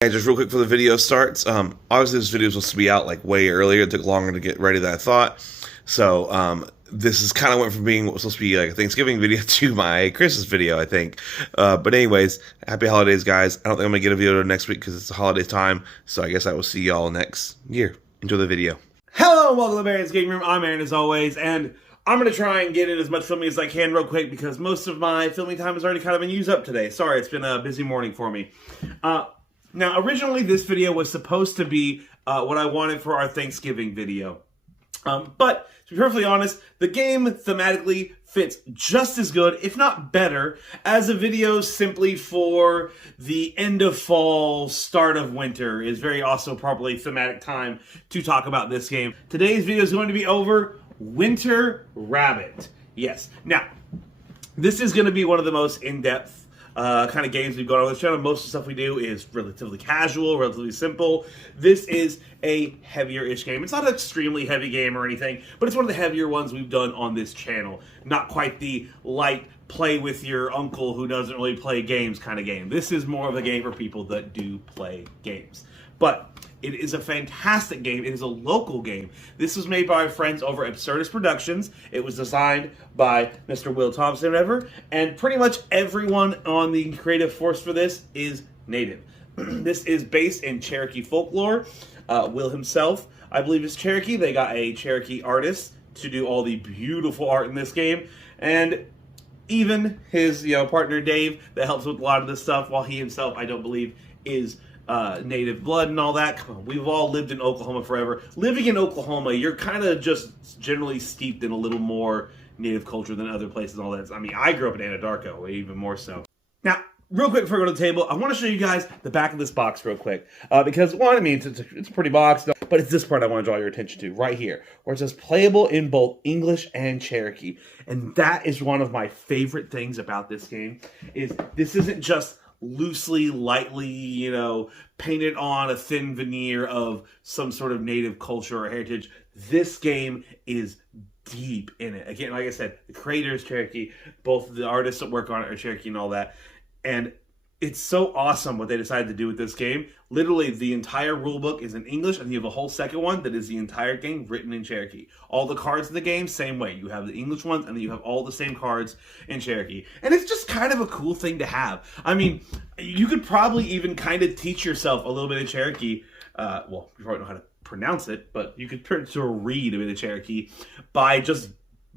Hey, just real quick before the video starts. Obviously this video was supposed to be out like way earlier. It took longer to get ready than I thought. So this is kind of went from being what was supposed to be like a Thanksgiving video to my Christmas video, I think. But anyways, happy holidays, guys. I don't think I'm gonna get a video next week because it's the holiday time. So I guess I will see y'all next year. Enjoy the video. Hello and welcome to Aaron's Gaming Room. I'm Aaron as always, and I'm going to try and get in as much filming as I can real quick because most of my filming time has already kind of been used up today. Sorry, it's been a busy morning for me. Now, originally this video was supposed to be what I wanted for our Thanksgiving video. But, to be perfectly honest, the game thematically fits just as good, if not better, as a video simply for the end of fall, start of winter is very also probably thematic time to talk about this game. Today's video is going to be over Winter Rabbit. Yes. Now, this is going to be one of the most in-depth kind of games we've got on this channel. Most of the stuff we do is relatively casual, relatively simple. This is a heavier-ish game. It's not an extremely heavy game or anything, but it's one of the heavier ones we've done on this channel. Not quite the light play with your uncle who doesn't really play games kind of game. This is more of a game for people that do play games. But it is a fantastic game. It is a local game. This was made by our friends over at Absurdist Productions. It was designed by Mr. Will Thompson ever, and pretty much everyone on the creative force for this is native. This is based in Cherokee folklore. Will himself, I believe, is Cherokee. They got a Cherokee artist to do all the beautiful art in this game, and even his partner Dave that helps with a lot of this stuff, while he himself, I don't believe, is native blood and all that. Come on, we've all lived in Oklahoma forever. Living in Oklahoma, you're kind of just generally steeped in a little more native culture than other places and all that. I mean, I grew up in Anadarko, even more so. Now, real quick before I go to the table, I want to show you guys the back of this box real quick. Because, one, I mean, it's a pretty box, but it's this part I want to draw your attention to, right here, where it says playable in both English and Cherokee. And that is one of my favorite things about this game, is this isn't just loosely, lightly, painted on a thin veneer of some sort of native culture or heritage. This game is deep in it. Again, like I said, the creator is Cherokee, both the artists that work on it are Cherokee and all that. And it's so awesome what they decided to do with this game. Literally, the entire rulebook is in English, and you have a whole second one that is the entire game written in Cherokee. All the cards in the game, same way. You have the English ones, and then you have all the same cards in Cherokee. And it's just kind of a cool thing to have. I mean, you could probably even kind of teach yourself a little bit of Cherokee. Well, you probably know how to pronounce it, but you could sort of read a bit of Cherokee by just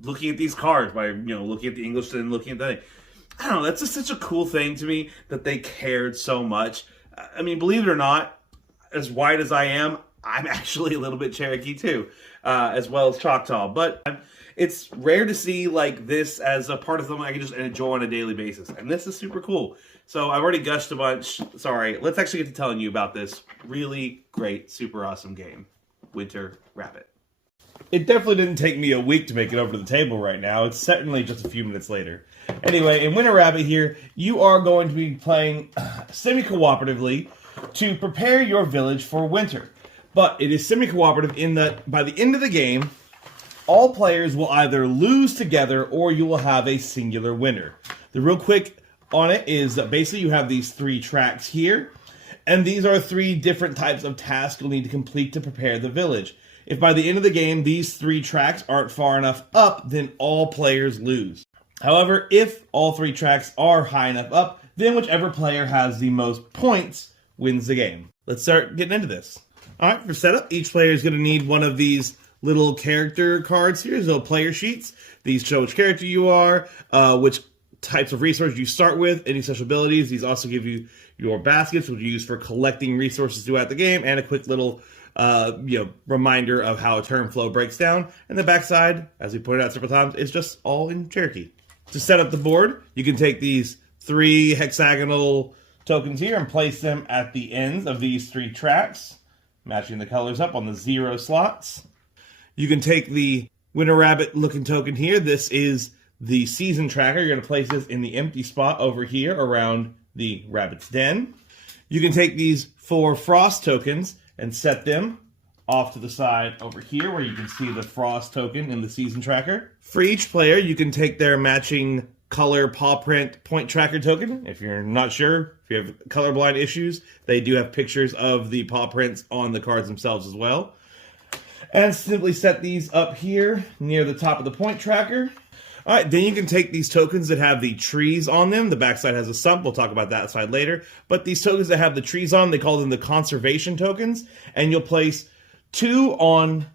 looking at these cards, by looking at the English and looking at the thing. I don't know, that's just such a cool thing to me that they cared so much. I mean, believe it or not, as white as I am, I'm actually a little bit Cherokee too, as well as Choctaw. But it's rare to see like this as a part of something I can just enjoy on a daily basis. And this is super cool. So I've already gushed a bunch. Sorry, let's actually get to telling you about this really great, super awesome game, Winter Rabbit. It definitely didn't take me a week to make it over to the table right now. It's certainly just a few minutes later. Anyway, in Winter Rabbit here, you are going to be playing semi-cooperatively to prepare your village for winter. But it is semi-cooperative in that by the end of the game, all players will either lose together or you will have a singular winner. The real quick on it is that basically you have these 3 tracks here, and these are 3 different types of tasks you'll need to complete to prepare the village. If by the end of the game these 3 tracks aren't far enough up, then all players lose. However, if all 3 tracks are high enough up, then whichever player has the most points wins the game. Let's start getting into this. Alright, for setup, each player is going to need one of these little character cards here, little player sheets. These show which character you are, which types of resources you start with, any special abilities. These also give you your baskets, which you use for collecting resources throughout the game, and a quick little reminder of how a turn flow breaks down. And the backside, as we pointed out several times, is just all in Cherokee. To set up the board, you can take these 3 hexagonal tokens here and place them at the ends of these 3 tracks, matching the colors up on the 0 slots. You can take the Winter Rabbit looking token here. This is the season tracker. You're going to place this in the empty spot over here around the rabbit's den. You can take these 4 frost tokens and set them off to the side over here where you can see the frost token in the season tracker. For each player, you can take their matching color paw print point tracker token. If you're not sure, if you have colorblind issues, they do have pictures of the paw prints on the cards themselves as well. And simply set these up here near the top of the point tracker. All right, then you can take these tokens that have the trees on them. The backside has a sump. We'll talk about that side later. But these tokens that have the trees on, they call them the conservation tokens. And you'll place 2 on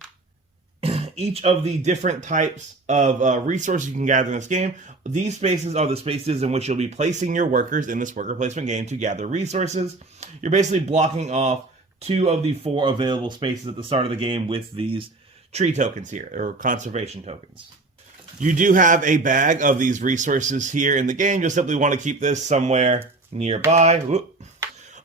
each of the different types of resources you can gather in this game. These spaces are the spaces in which you'll be placing your workers in this worker placement game to gather resources. You're basically blocking off 2 of the 4 available spaces at the start of the game with these tree tokens here, or conservation tokens. You do have a bag of these resources here in the game. You'll simply want to keep this somewhere nearby. Whoop.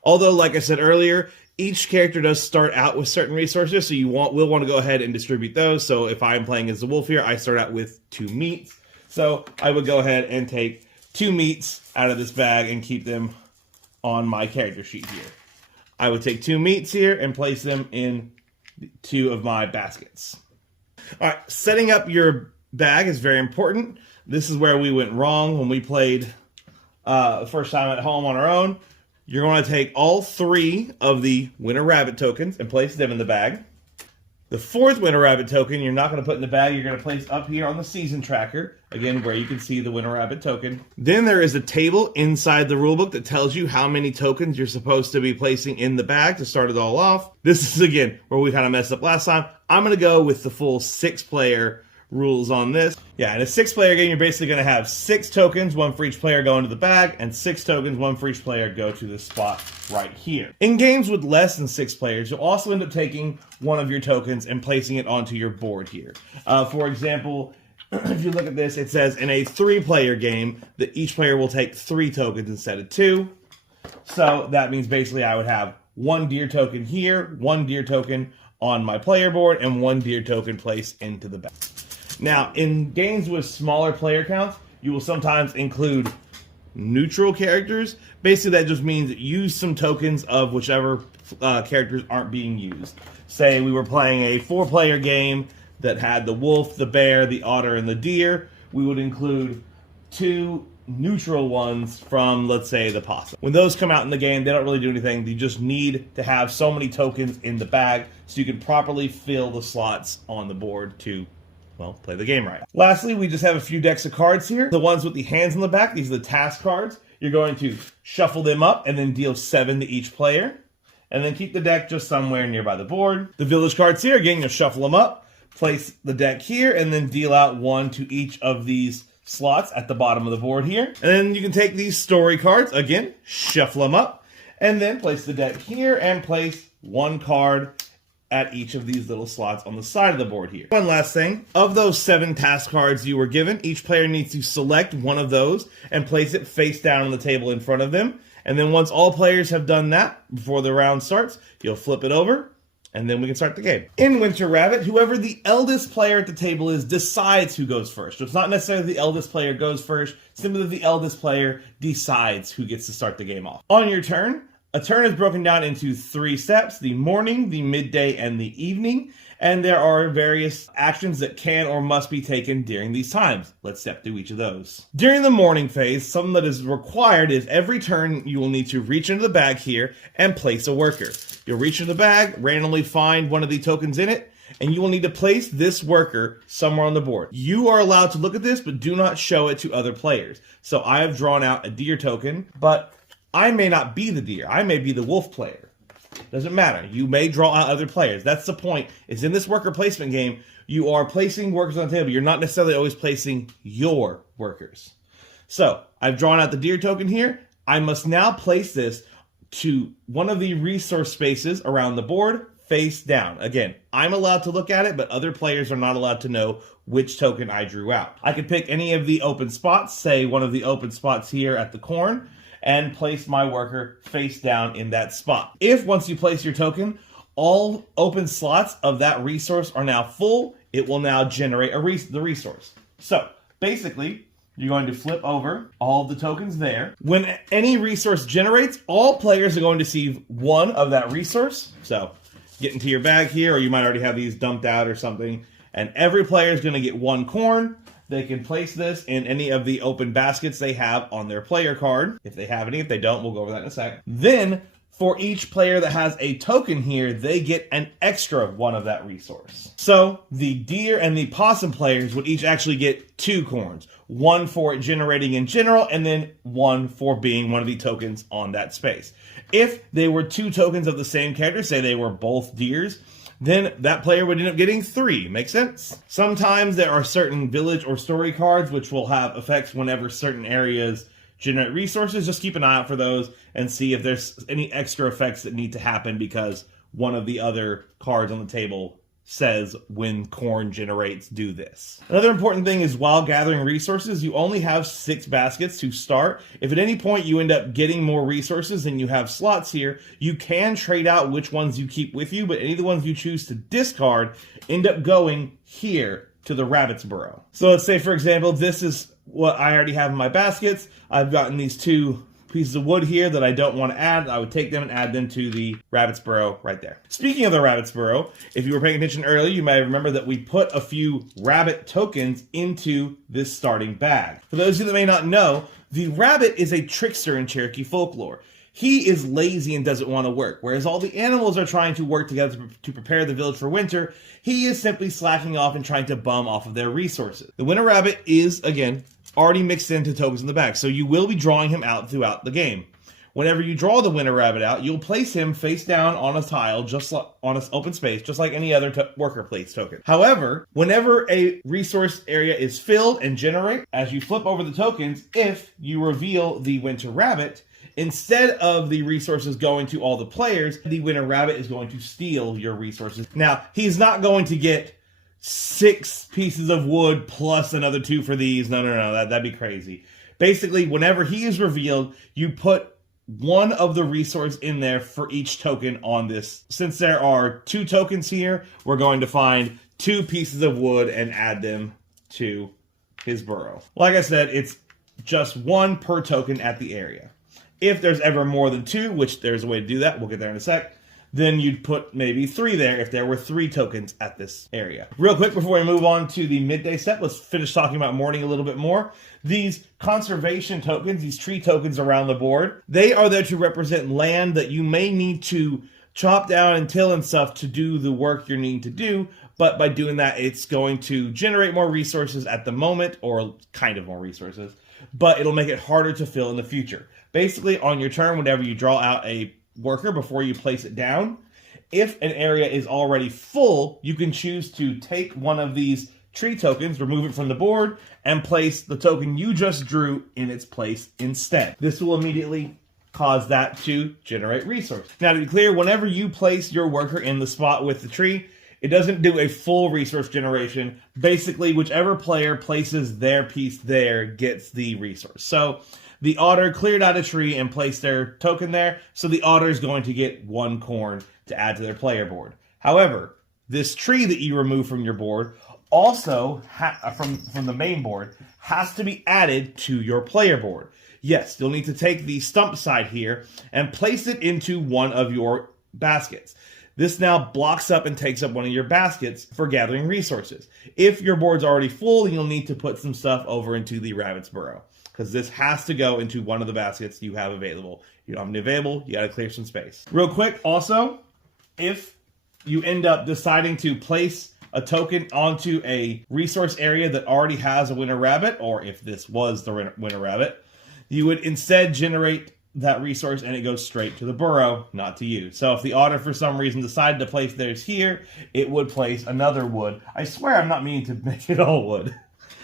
Although, like I said earlier, each character does start out with certain resources, so you will want to go ahead and distribute those. So if I'm playing as the wolf here, I start out with 2 meats. So I would go ahead and take 2 meats out of this bag and keep them on my character sheet here. I would take 2 meats here and place them in 2 of my baskets. All right, setting up your bag is very important. This is where we went wrong when we played the first time at home on our own. You're going to take all 3 of the Winter Rabbit tokens and place them in the bag. The 4th Winter Rabbit token, you're not going to put in the bag. You're going to place up here on the season tracker, again, where you can see the Winter Rabbit token. Then there is a table inside the rulebook that tells you how many tokens you're supposed to be placing in the bag to start it all off. This is, again, where we kind of messed up last time. I'm going to go with the full 6-player rules on this. Yeah, in a 6-player game, you're basically going to have 6 tokens, 1 for each player go into the bag, and 6 tokens, 1 for each player go to the spot right here. In games with less than 6 players, you'll also end up taking one of your tokens and placing it onto your board here. For example, if you look at this, it says in a 3-player game that each player will take 3 tokens instead of 2. So that means basically I would have 1 deer token here, 1 deer token on my player board, and 1 deer token placed into the bag. Now, in games with smaller player counts, you will sometimes include neutral characters. Basically, that just means use some tokens of whichever characters aren't being used. Say we were playing a 4-player game that had the wolf, the bear, the otter, and the deer. We would include 2 neutral ones from, let's say, the possum. When those come out in the game, they don't really do anything. You just need to have so many tokens in the bag so you can properly fill the slots on the board to, well, play the game right. Lastly, we just have a few decks of cards here. The ones with the hands on the back, these are the task cards. You're going to shuffle them up and then deal 7 to each player. And then keep the deck just somewhere nearby the board. The village cards here, again, you'll shuffle them up, place the deck here, and then deal out 1 to each of these slots at the bottom of the board here. And then you can take these story cards, again, shuffle them up, and then place the deck here and place 1 card at each of these little slots on the side of the board here. One last thing, of those 7 task cards you were given, each player needs to select one of those and place it face down on the table in front of them. And then once all players have done that, before the round starts, you'll flip it over, and then we can start the game. In Winter Rabbit, whoever the eldest player at the table is decides who goes first. So it's not necessarily the eldest player goes first, simply the eldest player decides who gets to start the game off. On your turn, a turn is broken down into 3 steps: the morning, the midday, and the evening. And there are various actions that can or must be taken during these times. Let's step through each of those. During the morning phase, something that is required is every turn you will need to reach into the bag here and place a worker. You'll reach into the bag, randomly find one of the tokens in it, and you will need to place this worker somewhere on the board. You are allowed to look at this, but do not show it to other players. So I have drawn out a deer token, but I may not be the deer. I may be the wolf player. Doesn't matter. You may draw out other players. That's the point. Is in this worker placement game, you are placing workers on the table. You're not necessarily always placing your workers. So I've drawn out the deer token here. I must now place this to one of the resource spaces around the board face down. Again, I'm allowed to look at it, but other players are not allowed to know which token I drew out. I could pick any of the open spots, say one of the open spots here at the corn, and place my worker face down in that spot. If once you place your token, all open slots of that resource are now full, it will now generate the resource. So basically, you're going to flip over all of the tokens there. When any resource generates, all players are going to see 1 of that resource. So get into your bag here, or you might already have these dumped out or something, and every player is going to get 1 corn. they can place this in any of the open baskets they have on their player card. If they have any, if they don't, we'll go over that in a sec. Then, for each player that has a token here, they get an extra one of that resource. So, the deer and the possum players would each actually get 2 corns. One for it generating in general, and then one for being one of the tokens on that space. If they were 2 tokens of the same character, say they were both deers, then that player would end up getting 3. Make sense? Sometimes there are certain village or story cards which will have effects whenever certain areas generate resources. Just keep an eye out for those and see if there's any extra effects that need to happen because one of the other cards on the table says when corn generates, do this. Another important thing is while gathering resources, you only have 6 baskets to start. If at any point you end up getting more resources and you have slots here, you can trade out which ones you keep with you, but any of the ones you choose to discard end up going here to the rabbit's burrow. So let's say, for example, this is what I already have in my baskets. I've gotten these 2 pieces of wood here that I don't want to add. I would take them and add them to the rabbit's burrow right there. Speaking of the rabbit's burrow, if you were paying attention earlier, you might remember that we put a few rabbit tokens into this starting bag. For those of you that may not know, the rabbit is a trickster in Cherokee folklore. He is lazy and doesn't want to work. Whereas all the animals are trying to work together to prepare the village for winter, he is simply slacking off and trying to bum off of their resources. The winter rabbit is, again, already mixed into tokens in the bag, so you will be drawing him out throughout the game. Whenever you draw the winter rabbit out, you'll place him face down on a tile, just like on an open space, just like any other worker place token. However, whenever a resource area is filled and generate, as you flip over the tokens, if you reveal the winter rabbit, instead of the resources going to all the players, the winter rabbit is going to steal your resources. Now, he's not going to get 6 pieces of wood plus another 2 for these. No, that'd be crazy. Basically, whenever he is revealed, you put one of the resource in there for each token on this. Since there are 2 tokens here, we're going to find 2 pieces of wood and add them to his burrow. Like I said, it's just 1 per token at the area. If there's ever more than 2, which there's a way to do that, we'll get there in a sec, then you'd put maybe 3 there if there were 3 tokens at this area. Real quick before we move on to the midday step, let's finish talking about morning a little bit more. These conservation tokens, these tree tokens around the board, they are there to represent land that you may need to chop down and till and stuff to do the work you're needing to do, but by doing that, it's going to generate more resources at the moment, or kind of more resources, but it'll make it harder to fill in the future. Basically, on your turn, whenever you draw out a worker before you place it down, if an area is already full, you can choose to take one of these tree tokens, remove it from the board, and place the token you just drew in its place instead. This will immediately cause that to generate resources. Now, to be clear, whenever you place your worker in the spot with the tree, it doesn't do a full resource generation. Basically, whichever player places their piece there gets the resource. So the otter cleared out a tree and placed their token there, so the otter is going to get 1 corn to add to their player board. However, this tree that you remove from your board, also from the main board, has to be added to your player board. Yes, you'll need to take the stump side here and place it into one of your baskets. This now blocks up and takes up one of your baskets for gathering resources. If your board's already full, you'll need to put some stuff over into the rabbit's burrow, because this has to go into one of the baskets you have available. You don't have any available, you got to clear some space. Real quick, also, if you end up deciding to place a token onto a resource area that already has a winter rabbit, or if this was the winter rabbit, you would instead generate that resource and it goes straight to the burrow, not to you. So if the otter for some reason decided to place theirs here, it would place another wood. I swear I'm not meaning to make it all wood.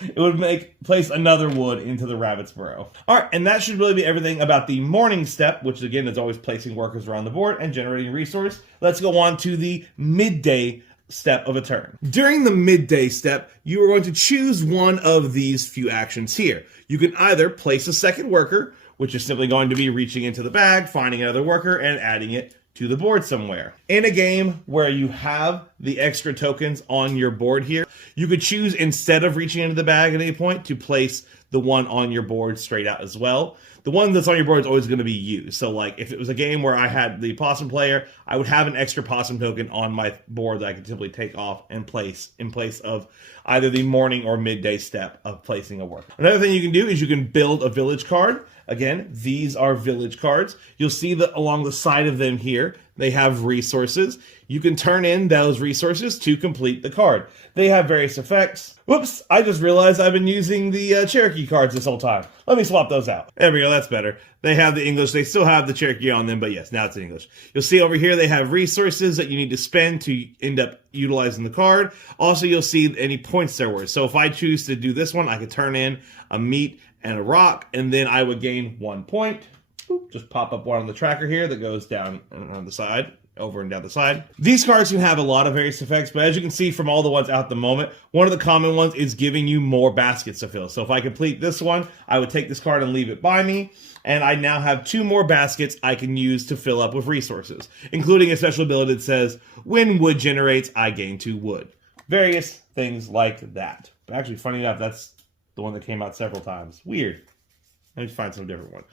It would place another wood into the rabbit's burrow. All right, and that should really be everything about the morning step, which again is always placing workers around the board and generating resource. Let's go on to the midday step of a turn. During the midday step, you are going to choose one of these few actions here. You can either place a second worker, which is simply going to be reaching into the bag, finding another worker, and adding it to the board somewhere. In a game where you have the extra tokens on your board here, you could choose, instead of reaching into the bag at any point, to place the one on your board straight out as well. the one that's on your board is always going to be used. So like if it was a game where I had the possum player, I would have an extra possum token on my board that I could simply take off and place in place of either the morning or midday step of placing a work. Another thing you can do is you can build a village card. Again, these are village cards. You'll see that along the side of them here, they have resources. You can turn in those resources to complete the card. They have various effects. Whoops, I just realized I've been using the Cherokee cards this whole time. Let me swap those out. There we go, that's better. They have the English, they still have the Cherokee on them, but yes, now it's in English. You'll see over here they have resources that you need to spend to end up utilizing the card. Also, you'll see any points there were. So if I choose to do this one, I could turn in a meat and a rock, and then I would gain 1 point. Just pop up one on the tracker here that goes down on the side, over and down the side. These cards can have a lot of various effects, but as you can see from all the ones out at the moment, one of the common ones is giving you more baskets to fill. So if I complete this one, I would take this card and leave it by me, and I now have 2 more baskets I can use to fill up with resources, including a special ability that says, when wood generates, I gain 2 wood. Various things like that. But actually, funny enough, that's the one that came out several times. Weird. Let me find some different one.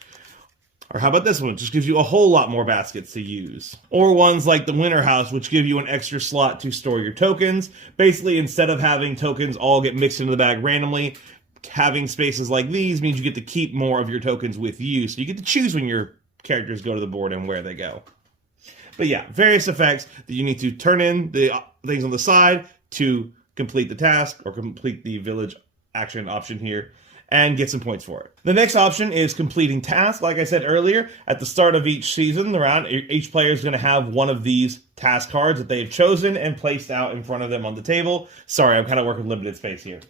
Or how about this one? It just gives you a whole lot more baskets to use. Or ones like the Winter House, which give you an extra slot to store your tokens. Basically, instead of having tokens all get mixed into the bag randomly, having spaces like these means you get to keep more of your tokens with you. So you get to choose when your characters go to the board and where they go. But yeah, various effects that you need to turn in the things on the side to complete the task or complete the village action option here and get some points for it. The next option is completing tasks. Like I said earlier, at the start of each season, the round, each player is going to have one of these task cards that they've chosen and placed out in front of them on the table. Sorry, I'm kind of working limited space here.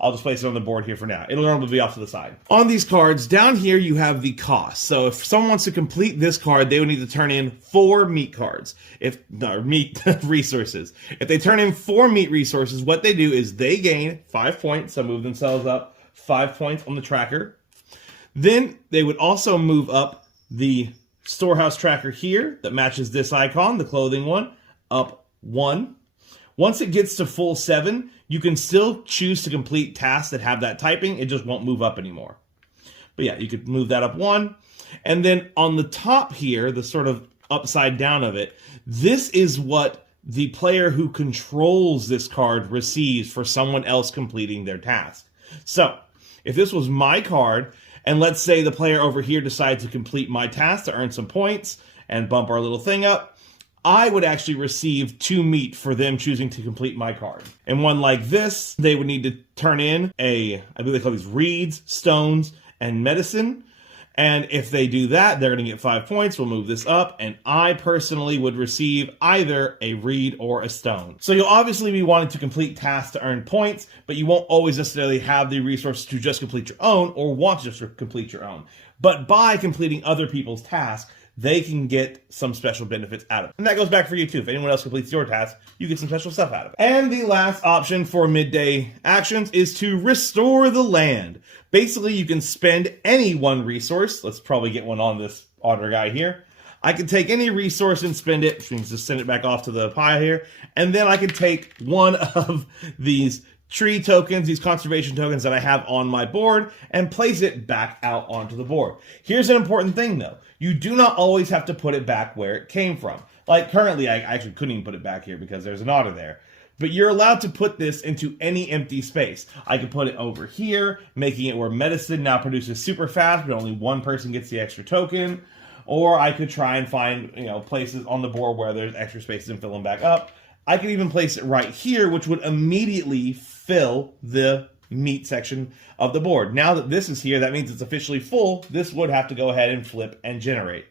I'll just place it on the board here for now. It'll normally be off to the side. On these cards, down here you have the cost. So if someone wants to complete this card, they would need to turn in 4 meat cards. Meat resources. If they turn in 4 meat resources, what they do is they gain 5 points, so move themselves up 5 points on the tracker. Then they would also move up the storehouse tracker here that matches this icon, the clothing one, up 1. Once it gets to full 7, you can still choose to complete tasks that have that typing. It just won't move up anymore. But yeah, you could move that up 1. And then on the top here, the sort of upside down of it, this is what the player who controls this card receives for someone else completing their task. So if this was my card, and let's say the player over here decides to complete my task to earn some points and bump our little thing up, I would actually receive 2 meat for them choosing to complete my card. And one like this, they would need to turn in I believe they call these reeds, stones, and medicine. And if they do that, they're going to get 5 points. We'll move this up. And I personally would receive either a reed or a stone. So you'll obviously be wanting to complete tasks to earn points, but you won't always necessarily have the resources to just complete your own or want to just complete your own. But by completing other people's tasks, they can get some special benefits out of it. And that goes back for you too. If anyone else completes your task, you get some special stuff out of it. And the last option for midday actions is to restore the land. Basically, you can spend any one resource. Let's probably get one on this otter guy here. I can take any resource and spend it, which means just send it back off to the pile here. And then I can take one of these tree tokens, these conservation tokens that I have on my board, and place it back out onto the board. Here's an important thing though. You do not always have to put it back where it came from. Like currently, I actually couldn't even put it back here because there's an otter there. But you're allowed to put this into any empty space. I could put it over here, making it where medicine now produces super fast, but only one person gets the extra token. Or I could try and find, places on the board where there's extra spaces and fill them back up. I could even place it right here, which would immediately fill the meat section of the board. Now that this is here, that means it's officially full. This would have to go ahead and flip and generate.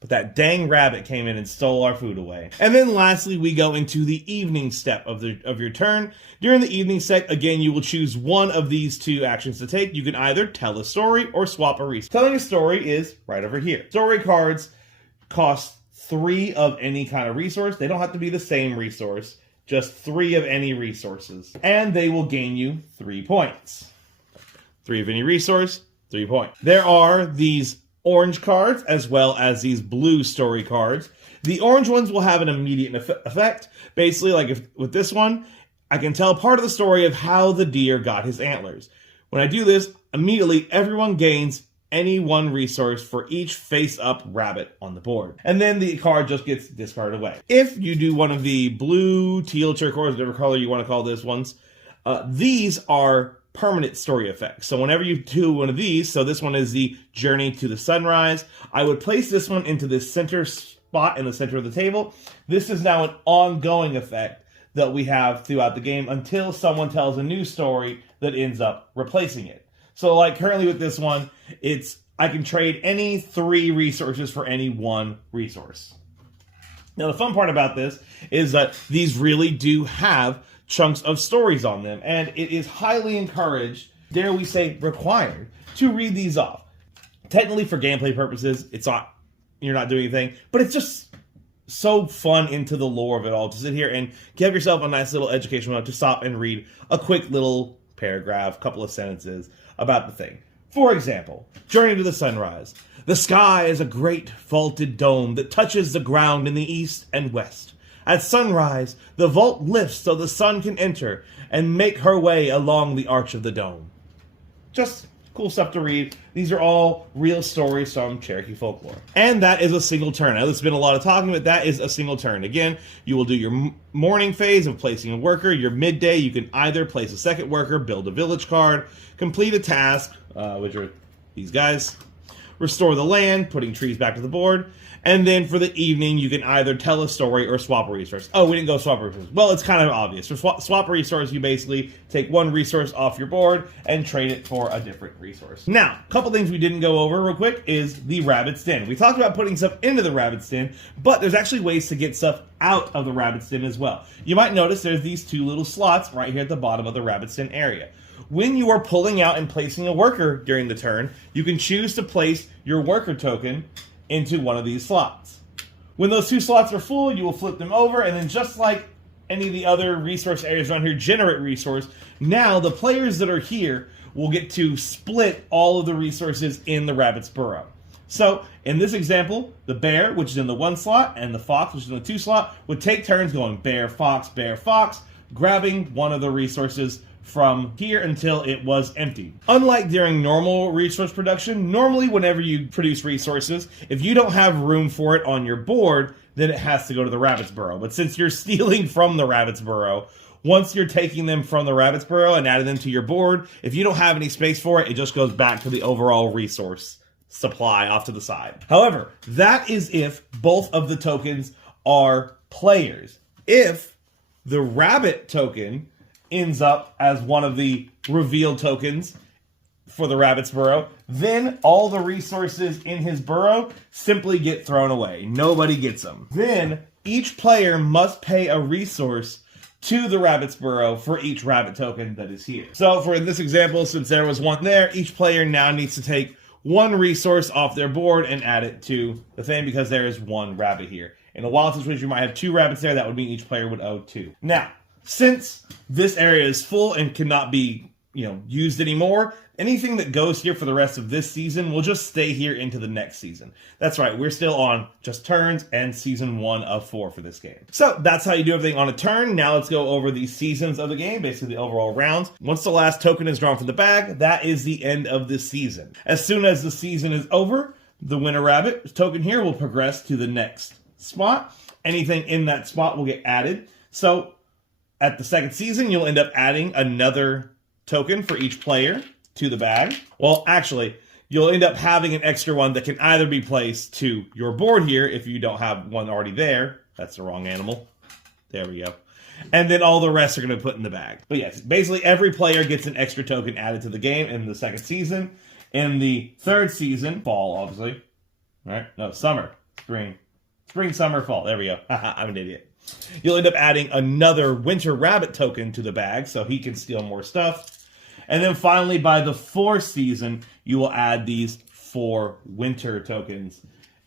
But that dang rabbit came in and stole our food away. And then lastly, we go into the evening step of your turn. During the evening step, again, you will choose one of these 2 actions to take. You can either tell a story or swap a resource. Telling a story is right over here. Story cards cost 3 of any kind of resource. They don't have to be the same resource, just 3 of any resources. And they will gain you 3 points. 3 of any resource, 3 points. There are these orange cards as well as these blue story cards. The orange ones will have an immediate effect. Basically, like with this one, I can tell part of the story of how the deer got his antlers. When I do this, immediately everyone gains any one resource for each face-up rabbit on the board. And then the card just gets discarded away. If you do one of the blue, teal, turquoise, whatever color you want to call this ones, these are permanent story effects. So whenever you do one of these, so this one is the Journey to the Sunrise, I would place this one into the center spot in the center of the table. This is now an ongoing effect that we have throughout the game until someone tells a new story that ends up replacing it. So like currently with this one, I can trade any 3 resources for any 1 resource. Now the fun part about this is that these really do have chunks of stories on them, and it is highly encouraged, dare we say required, to read these off. Technically for gameplay purposes, you're not doing anything, but it's just so fun into the lore of it all to sit here and give yourself a nice little education moment to stop and read a quick little paragraph, couple of sentences about the thing. For example, Journey to the Sunrise. The sky is a great vaulted dome that touches the ground in the east and west. At sunrise, the vault lifts so the sun can enter and make her way along the arch of the dome. Just cool stuff to read. These are all real stories from Cherokee folklore. And that is a single turn. Now, there's been a lot of talking, but that is a single turn. Again, you will do your morning phase of placing a worker. Your midday, you can either place a second worker, build a village card, complete a task, which are these guys, restore the land, putting trees back to the board. And then for the evening, you can either tell a story or swap a resource. Oh, we didn't go swap a resource. Well, it's kind of obvious. For swap a resource, you basically take one resource off your board and trade it for a different resource. Now, a couple things we didn't go over real quick is the Rabbit's Den. We talked about putting stuff into the Rabbit's Den, but there's actually ways to get stuff out of the Rabbit's Den as well. You might notice there's these 2 little slots right here at the bottom of the Rabbit's Den area. When you are pulling out and placing a worker during the turn, you can choose to place your worker token into one of these slots. When those 2 slots are full, you will flip them over, and then just like any of the other resource areas around here, generate resource. Now the players that are here will get to split all of the resources in the Rabbit's Burrow. So in this example, the bear, which is in the 1 slot, and the fox, which is in the 2 slot, would take turns going bear, fox, grabbing one of the resources from here until it was empty. Unlike during normal resource production, normally whenever you produce resources, if you don't have room for it on your board, then it has to go to the Rabbit's Burrow. But since you're stealing from the Rabbit's Burrow, once you're taking them from the Rabbit's Burrow and adding them to your board, if you don't have any space for it, it just goes back to the overall resource supply off to the side. However, that is if both of the tokens are players. If the rabbit token ends up as one of the revealed tokens for the Rabbit's Burrow, then all the resources in his burrow simply get thrown away. Nobody gets them. Then each player must pay a resource to the Rabbit's Burrow for each rabbit token that is here. So for this example, since there was one there, each player now needs to take 1 resource off their board and add it to the thing because there is 1 rabbit here. In a wild situation, you might have 2 rabbits there. That would mean each player would owe 2. Now, since this area is full and cannot be, used anymore, anything that goes here for the rest of this season will just stay here into the next season. That's right, we're still on just turns and season 1 of 4 for this game. So that's how you do everything on a turn. Now let's go over the seasons of the game, basically the overall rounds. Once the last token is drawn from the bag, that is the end of the season. As soon as the season is over, the winner rabbit token here will progress to the next spot. Anything in that spot will get added. So at the second season, you'll end up adding another token for each player to the bag. Well, actually, you'll end up having an extra one that can either be placed to your board here if you don't have one already there. That's the wrong animal. There we go. And then all the rest are going to put in the bag. But yes, basically every player gets an extra token added to the game in the second season. In the third season, fall, obviously. Right? No, summer. Spring, summer, fall. There we go. I'm an idiot. You'll end up adding another winter rabbit token to the bag so he can steal more stuff. And then finally, by the 4th season, you will add these 4 winter tokens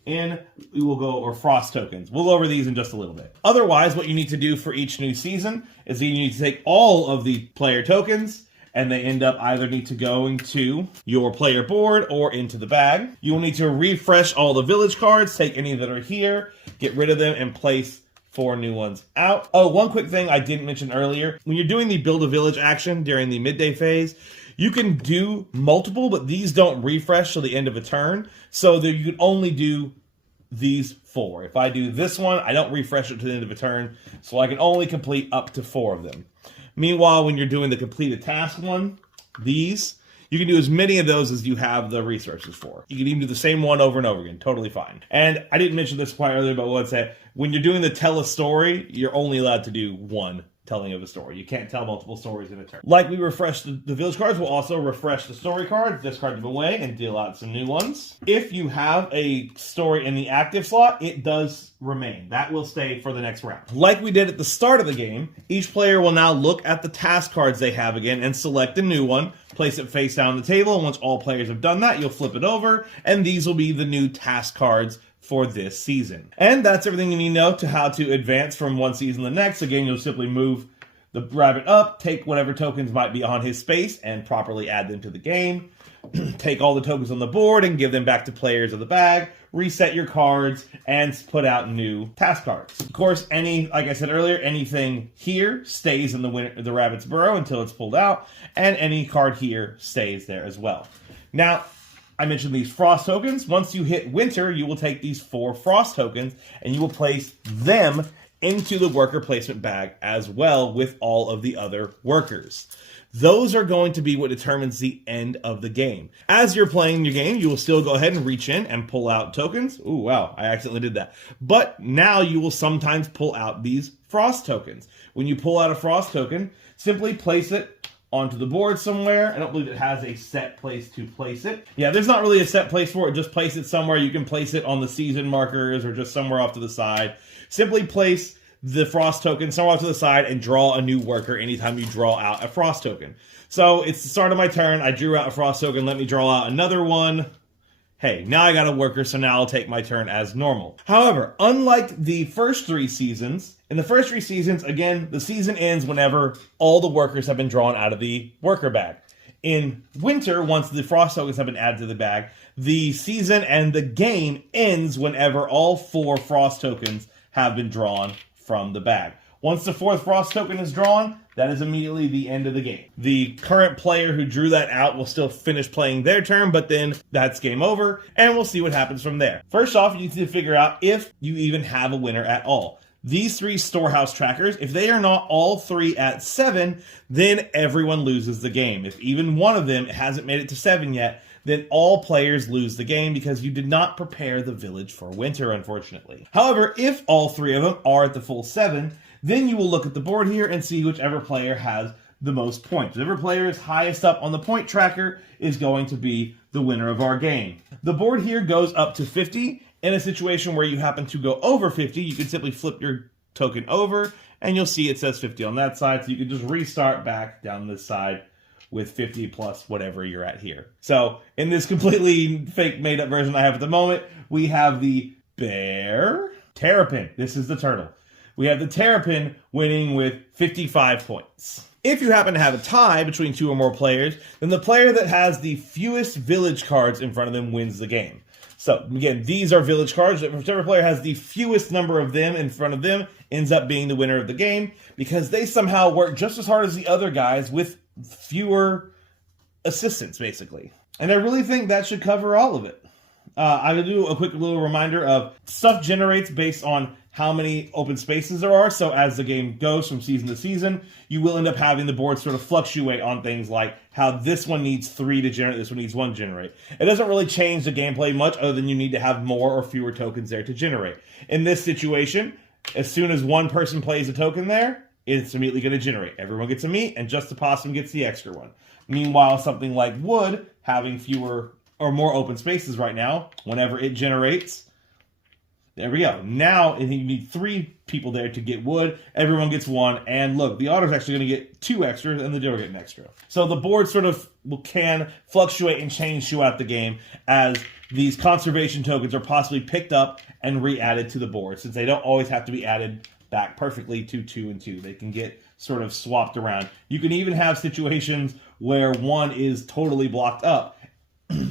in. We will go, or frost tokens. We'll go over these in just a little bit. Otherwise, what you need to do for each new season is that you need to take all of the player tokens, and they end up either need to go into your player board or into the bag. You will need to refresh all the village cards, take any that are here, get rid of them, and place 4 new ones out. Oh, one quick thing I didn't mention earlier. When you're doing the build a village action during the midday phase, You can do multiple, but these don't refresh till the end of a turn, so that you can only do these 4. If I do this one, I don't refresh it to the end of a turn, so I can only complete up to 4 of them. Meanwhile, when you're doing the completed task one, these, you can do as many of those as you have the resources for. You can even do the same one over and over again. Totally fine. And I didn't mention this quite earlier, but I would say, when you're doing the tell a story, you're only allowed to do one telling of a story. You can't tell multiple stories in a turn. Like we refresh the village cards, we'll also refresh the story cards, discard them away, and deal out some new ones. If you have a story in the active slot, it does remain. That will stay for the next round. Like we did at the start of the game, each player will now look at the task cards they have again and select a new one, place it face down on the table, and once all players have done that, you'll flip it over, and these will be the new task cards for this season. And that's everything you need to know to how to advance from one season to the next. Again, you'll simply move the rabbit up, take whatever tokens might be on his space, and properly add them to the game. Take all the tokens on the board and give them back to players of the bag. Reset your cards and put out new task cards. Of course, like I said earlier, anything here stays in the rabbit's burrow until it's pulled out, and any card here stays there as well. Now, I mentioned these frost tokens. Once you hit winter, you will take these 4 frost tokens and you will place them into the worker placement bag as well with all of the other workers. Those are going to be what determines the end of the game. As you're playing your game, you will still go ahead and reach in and pull out tokens. Ooh, wow, I accidentally did that. But now you will sometimes pull out these frost tokens. When you pull out a frost token, simply place it onto the board somewhere. I don't believe it has a set place to place it. Yeah, there's not really a set place for it. Just place it somewhere. You can place it on the season markers or just somewhere off to the side. Simply place the frost token somewhere off to the side and draw a new worker anytime you draw out a frost token. So it's the start of my turn. I drew out a frost token. Let me draw out another one. Hey, now I got a worker, so now I'll take my turn as normal. However, unlike the first 3 seasons, in the first 3 seasons, again, the season ends whenever all the workers have been drawn out of the worker bag. In winter, once the frost tokens have been added to the bag, the season and the game ends whenever all 4 frost tokens have been drawn from the bag. Once the 4th frost token is drawn, that is immediately the end of the game. The current player who drew that out will still finish playing their turn, but then that's game over, and we'll see what happens from there. First off, you need to figure out if you even have a winner at all. These 3 storehouse trackers, if they are not all 3 at 7, then everyone loses the game. If even one of them hasn't made it to 7 yet, then all players lose the game because you did not prepare the village for winter, unfortunately. However, if all 3 of them are at the full 7, then you will look at the board here and see whichever player has the most points. Whichever player is highest up on the point tracker is going to be the winner of our game. The board here goes up to 50. In a situation where you happen to go over 50, you can simply flip your token over and you'll see it says 50 on that side. So you can just restart back down this side with 50 plus whatever you're at here. So in this completely fake made up version I have at the moment, we have the bear terrapin. This is the turtle. We have the terrapin winning with 55 points. If you happen to have a tie between 2 or more players, then the player that has the fewest village cards in front of them wins the game. So again, these are village cards. Whichever player has the fewest number of them in front of them ends up being the winner of the game because they somehow work just as hard as the other guys with fewer assistants, basically. And I really think that should cover all of it. I will do a quick little reminder of stuff generates based on how many open spaces there are. So as the game goes from season to season, you will end up having the board sort of fluctuate on things like how this one needs 3 to generate, this one needs 1 to generate. It doesn't really change the gameplay much other than you need to have more or fewer tokens there to generate. In this situation, as soon as one person plays a token there, it's immediately going to generate. Everyone gets a meat, and Just the Possum gets the extra one. Meanwhile, something like wood, having fewer or more open spaces right now, whenever it generates, there we go. Now, you need 3 people there to get wood. Everyone gets 1. And look, the otter's actually going to get 2 extras, and the deer will get an extra. So the board sort of can fluctuate and change throughout the game as these conservation tokens are possibly picked up and re-added to the board, since they don't always have to be added back perfectly to 2 and 2. They can get sort of swapped around. You can even have situations where one is totally blocked up,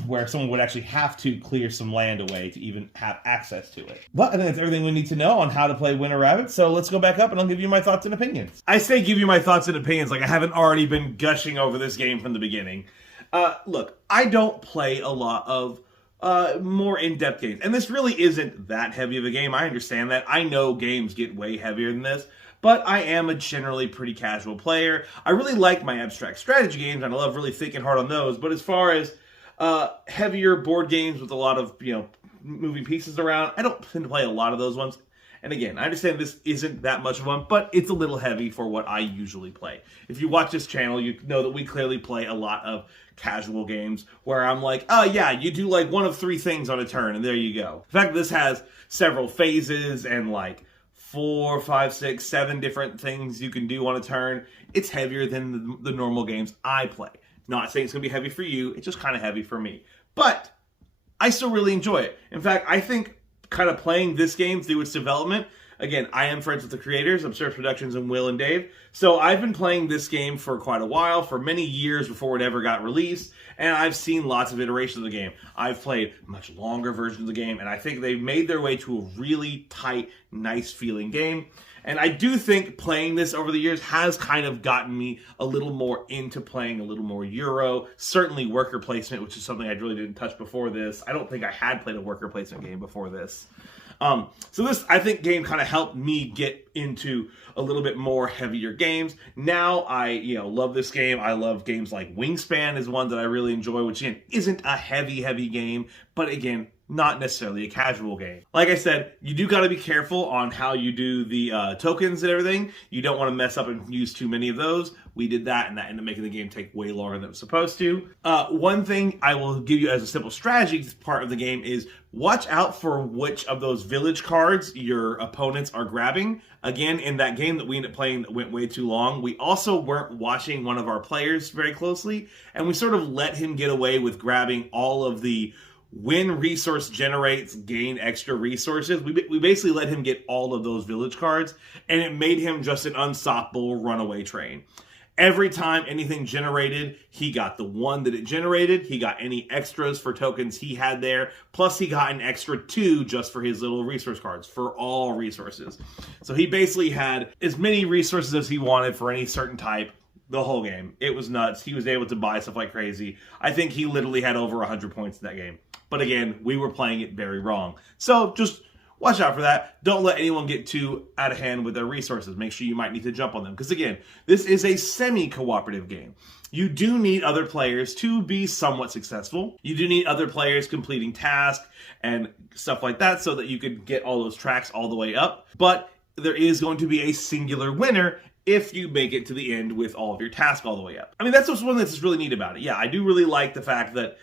where someone would actually have to clear some land away to even have access to it. But I think that's everything we need to know on how to play Winter Rabbit, so let's go back up and I'll give you my thoughts and opinions. I say give you my thoughts and opinions like I haven't already been gushing over this game from the beginning. Look, I don't play a lot of more in-depth games, and this really isn't that heavy of a game. I understand that. I know games get way heavier than this, but I am a generally pretty casual player. I really like my abstract strategy games, and I love really thinking hard on those, but as far as heavier board games with a lot of, moving pieces around, I don't tend to play a lot of those ones. And again, I understand this isn't that much of one, but it's a little heavy for what I usually play. If you watch this channel, you know that we clearly play a lot of casual games where I'm like, oh yeah, you do like one of 3 things on a turn, and there you go. In fact, this has several phases and like 4, 5, 6, 7 different things you can do on a turn. It's heavier than the normal games I play. Not saying it's going to be heavy for you, it's just kind of heavy for me. But I still really enjoy it. In fact, I think kind of playing this game through its development, again, I am friends with the creators, Absurd Productions and Will and Dave, so I've been playing this game for quite a while, for many years before it ever got released, and I've seen lots of iterations of the game. I've played much longer versions of the game, and I think they've made their way to a really tight, nice feeling game. And I do think playing this over the years has kind of gotten me a little more into playing a little more Euro, certainly worker placement, which is something I really didn't touch before this. I don't think I had played a worker placement game before this. So this, I think, game kind of helped me get into a little bit more heavier games. Now I, love this game. I love games like Wingspan is one that I really enjoy, which again, isn't a heavy game, but again, not necessarily a casual game. Like I said, you do got to be careful on how you do the tokens and everything. You don't want to mess up and use too many of those. We did that, and that ended up making the game take way longer than it was supposed to. One thing I will give you as a simple strategy part of the game is watch out for which of those village cards your opponents are grabbing. Again, in that game that we ended up playing that went way too long, we also weren't watching one of our players very closely, and we sort of let him get away with grabbing all of the when resource generates, gain extra resources. We basically let him get all of those village cards, and it made him just an unstoppable runaway train. Every time anything generated, he got the one that it generated. He got any extras for tokens he had there. Plus, he got an extra 2 just for his little resource cards for all resources. So he basically had as many resources as he wanted for any certain type the whole game. It was nuts. He was able to buy stuff like crazy. I think he literally had over 100 points in that game. But again, we were playing it very wrong. So just watch out for that. Don't let anyone get too out of hand with their resources. Make sure you might need to jump on them. Because again, this is a semi-cooperative game. You do need other players to be somewhat successful. You do need other players completing tasks and stuff like that so that you could get all those tracks all the way up. But there is going to be a singular winner if you make it to the end with all of your tasks all the way up. I mean, that's what's one that's really neat about it. Yeah, I do really like the fact that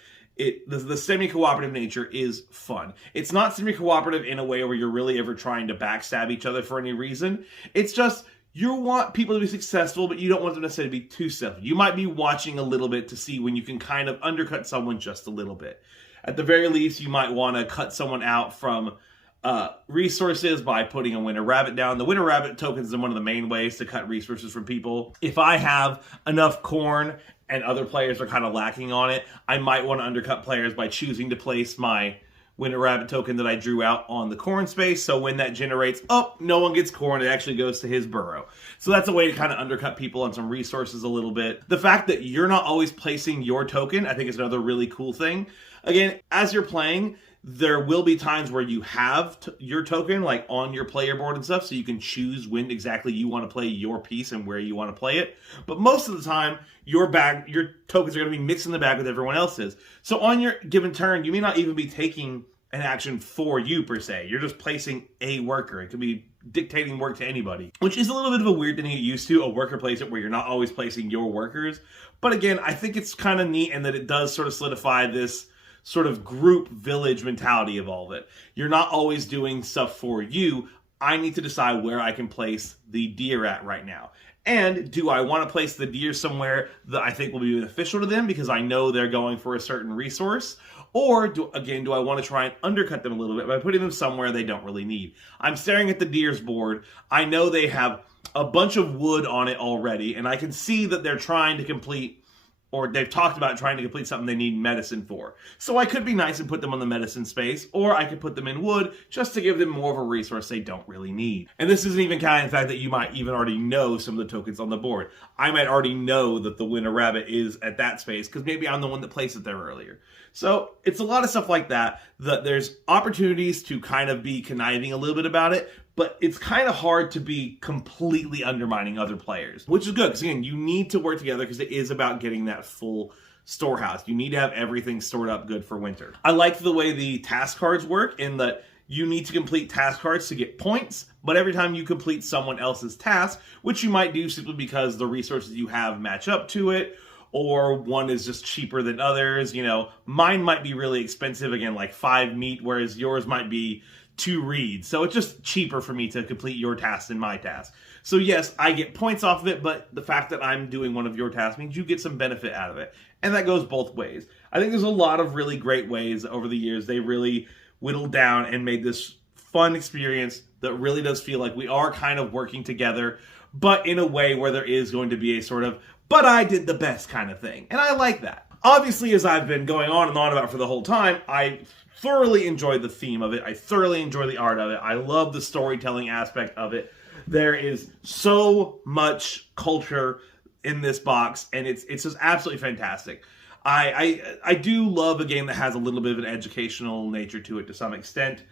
the semi-cooperative nature is fun. It's not semi-cooperative in a way where you're really ever trying to backstab each other for any reason. It's just you want people to be successful, but you don't want them necessarily to be too successful. You might be watching a little bit to see when you can kind of undercut someone just a little bit. At the very least, you might want to cut someone out from resources by putting a Winter Rabbit down. The Winter Rabbit tokens are one of the main ways to cut resources from people. If I have enough corn and other players are kind of lacking on it, I might want to undercut players by choosing to place my Winter Rabbit token that I drew out on the corn space, so when that generates, no one gets corn, it actually goes to his burrow. So that's a way to kind of undercut people on some resources a little bit. The fact that you're not always placing your token, I think is another really cool thing. Again, as you're playing, there will be times where you have your token like on your player board and stuff, so you can choose when exactly you want to play your piece and where you want to play it. But most of the time, your tokens are going to be mixed in the bag with everyone else's. So on your given turn, you may not even be taking an action for you per se. You're just placing a worker. It could be dictating work to anybody, which is a little bit of a weird thing to get used to, a worker placement where you're not always placing your workers. But again, I think it's kind of neat in that it does sort of solidify this sort of group village mentality of all of it. You're not always doing stuff for you. I need to decide where I can place the deer at right now. And do I want to place the deer somewhere that I think will be beneficial to them because I know they're going for a certain resource? Or, do I want to try and undercut them a little bit by putting them somewhere they don't really need? I'm staring at the deer's board. I know they have a bunch of wood on it already, and I can see that they're trying to complete or they've talked about trying to complete something they need medicine for. So I could be nice and put them on the medicine space, or I could put them in wood just to give them more of a resource they don't really need. And this isn't even counting the fact that you might even already know some of the tokens on the board. I might already know that the Winter Rabbit is at that space because maybe I'm the one that placed it there earlier. So it's a lot of stuff like that, that there's opportunities to kind of be conniving a little bit about it, but it's kind of hard to be completely undermining other players, which is good because, again, you need to work together because it is about getting that full storehouse. You need to have everything stored up good for winter. I like the way the task cards work in that you need to complete task cards to get points, but every time you complete someone else's task, which you might do simply because the resources you have match up to it, or one is just cheaper than others. You know, mine might be really expensive, again, like 5 meat, whereas yours might be 2 reeds. So it's just cheaper for me to complete your task than my task. So yes, I get points off of it, but the fact that I'm doing one of your tasks means you get some benefit out of it. And that goes both ways. I think there's a lot of really great ways over the years they really whittled down and made this fun experience that really does feel like we are kind of working together, but in a way where there is going to be a sort of, but I did the best kind of thing. And I like that. Obviously, as I've been going on and on about for the whole time, I thoroughly enjoy the theme of it. I thoroughly enjoy the art of it. I love the storytelling aspect of it. There is so much culture in this box, and it's just absolutely fantastic. I do love a game that has a little bit of an educational nature to it to some extent.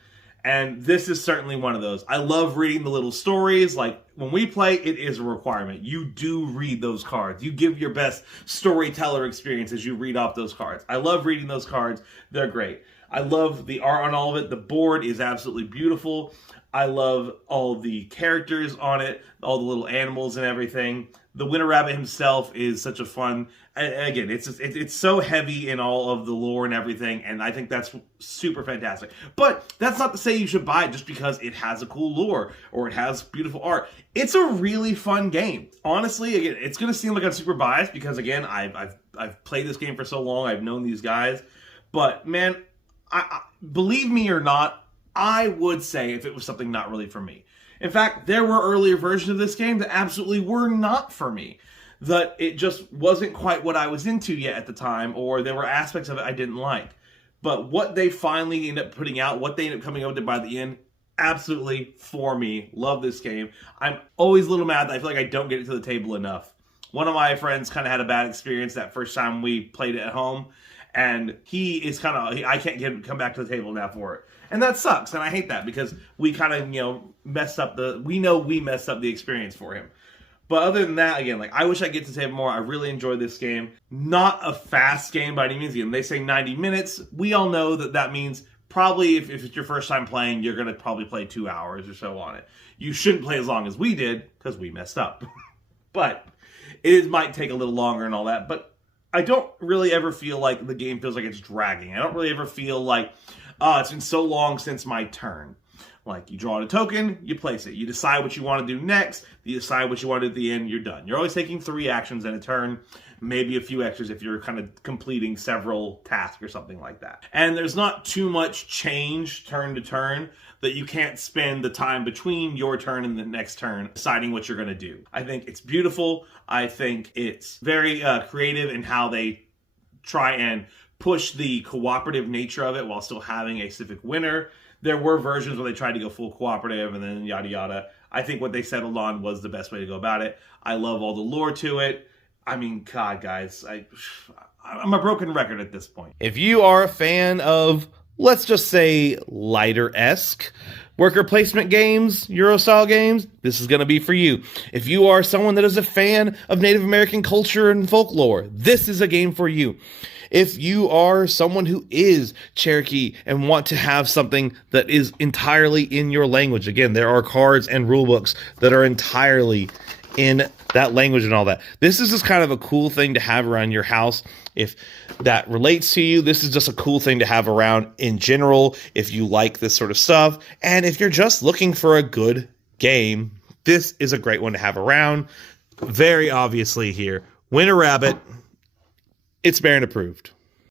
And this is certainly one of those. I love reading the little stories. Like, when we play, it is a requirement. You do read those cards. You give your best storyteller experience as you read off those cards. I love reading those cards. They're great. I love the art on all of it. The board is absolutely beautiful. I love all the characters on it, all the little animals and everything. The Winter Rabbit himself is such a fun... Again, it's so heavy in all of the lore and everything, and I think that's super fantastic. But that's not to say you should buy it just because it has a cool lore or it has beautiful art. It's a really fun game. Honestly, again, it's going to seem like I'm super biased because, again, I've played this game for so long. I've known these guys. But, man, I believe me or not, I would say if it was something not really for me. In fact, there were earlier versions of this game that absolutely were not for me. That it just wasn't quite what I was into yet at the time, or there were aspects of it I didn't like. But what they finally end up putting out, what they end up coming up with by the end, absolutely for me. Love this game. I'm always a little mad that I feel like I don't get it to the table enough. One of my friends kind of had a bad experience that first time we played it at home, and he is kind of, I can't come back to the table now for it. And that sucks, and I hate that because we kind of, messed up we messed up the experience for him. But other than that, again, I wish I could get to the table more. I really enjoyed this game. Not a fast game by any means. Again, they say 90 minutes. We all know that means probably if it's your first time playing, you're going to probably play 2 hours or so on it. You shouldn't play as long as we did because we messed up. But it might take a little longer and all that. But I don't really ever feel like the game feels like it's dragging. I don't really ever feel like, it's been so long since my turn. Like, you draw a token, you place it. You decide what you want to do next. You decide what you want to do at the end, you're done. You're always taking 3 actions in a turn, maybe a few extras if you're kind of completing several tasks or something like that. And there's not too much change turn to turn that you can't spend the time between your turn and the next turn deciding what you're going to do. I think it's beautiful. I think it's very creative in how they try and push the cooperative nature of it while still having a civic winner. There were versions where they tried to go full cooperative and then yada yada. I think what they settled on was the best way to go about it. I love all the lore to it. I mean, God, guys, I'm a broken record at this point. If you are a fan of, let's just say, lighter-esque worker placement games, Euro-style games, this is going to be for you. If you are someone that is a fan of Native American culture and folklore, this is a game for you. If you are someone who is Cherokee and want to have something that is entirely in your language, again, there are cards and rule books that are entirely in that language and all that. This is just kind of a cool thing to have around your house. If that relates to you, this is just a cool thing to have around in general if you like this sort of stuff. And if you're just looking for a good game, this is a great one to have around. Very obviously here, Winter Rabbit. It's Baron approved.